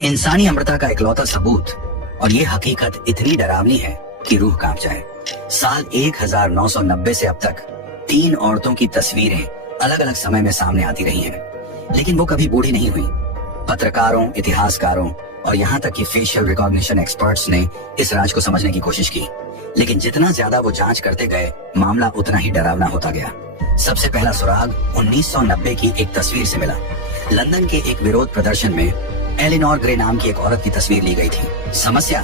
इंसानी अमृता का इकलौता सबूत, और ये हकीकत इतनी डरावनी है कि रूह कांप जाए। साल 1990 से अब तक 3 औरतों की तस्वीरें अलग अलग समय में सामने आती रही हैं, लेकिन वो कभी बूढ़ी नहीं हुई। पत्रकारों, इतिहासकारों और यहाँ तक कि फेशियल रिकॉग्निशन एक्सपर्ट्स ने इस राज को समझने की कोशिश की, लेकिन जितना ज्यादा वो जांच करते गए, मामला उतना ही डरावना होता गया। सबसे पहला सुराग 1990 की एक तस्वीर से मिला। लंदन के एक विरोध प्रदर्शन में एलिनोर ग्रे नाम की एक औरत की तस्वीर ली गई थी। समस्या,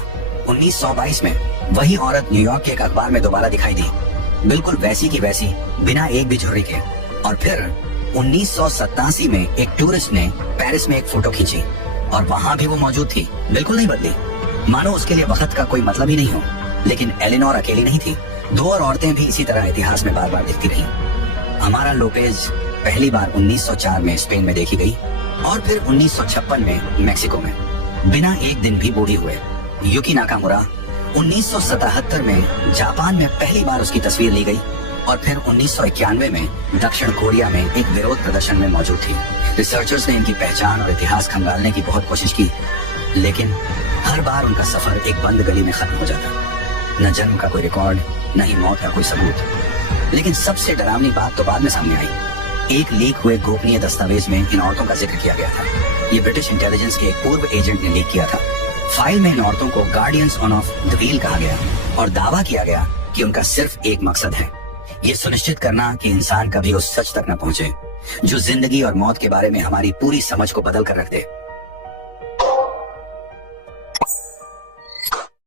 1922 में वही औरत न्यूयॉर्क के एक अखबार में दोबारा दिखाई दी, बिल्कुल वैसी की वैसी, बिना एक भी झुर्री के। और फिर 1987 में एक टूरिस्ट ने पेरिस में एक फोटो खींची और वहां भी वो मौजूद थी, बिल्कुल नहीं बदली, मानो उसके लिए वक्त का कोई मतलब ही नहीं हो। लेकिन एलिनोर अकेली नहीं थी, 2 और औरतें भी इसी तरह इतिहास में बार बार दिखती रहीं। अमारा लोपेज पहली बार 1904 में स्पेन में देखी गई और फिर 1956 में मेक्सिको में, बिना एक दिन भी बूढ़ी हुए। युकी नाकामुरा 1977 में जापान में पहली बार उसकी तस्वीर ली गई और फिर 1991 में दक्षिण कोरिया में एक विरोध प्रदर्शन में मौजूद थी। रिसर्चर्स ने इनकी पहचान और इतिहास खंगालने की बहुत कोशिश की, लेकिन हर बार उनका सफर एक बंद गली में खत्म हो जाता। न जन्म का कोई रिकॉर्ड, न ही मौत का कोई सबूत। लेकिन सबसे डरावनी बात तो बाद में सामने आई। एक लीक हुए गोपनीय दस्तावेज में इन औरतों का जिक्र किया गया था। ये ब्रिटिश इंटेलिजेंस के एक पूर्व एजेंट ने लीक किया था। फाइल में इन औरतों को गार्डियंस ऑफ द व्हील कहा गया और दावा किया गया कि उनका सिर्फ एक मकसद है, ये सुनिश्चित करना कि इंसान कभी उस सच तक न पहुंचे जो जिंदगी और मौत के बारे में हमारी पूरी समझ को बदल कर रख दे।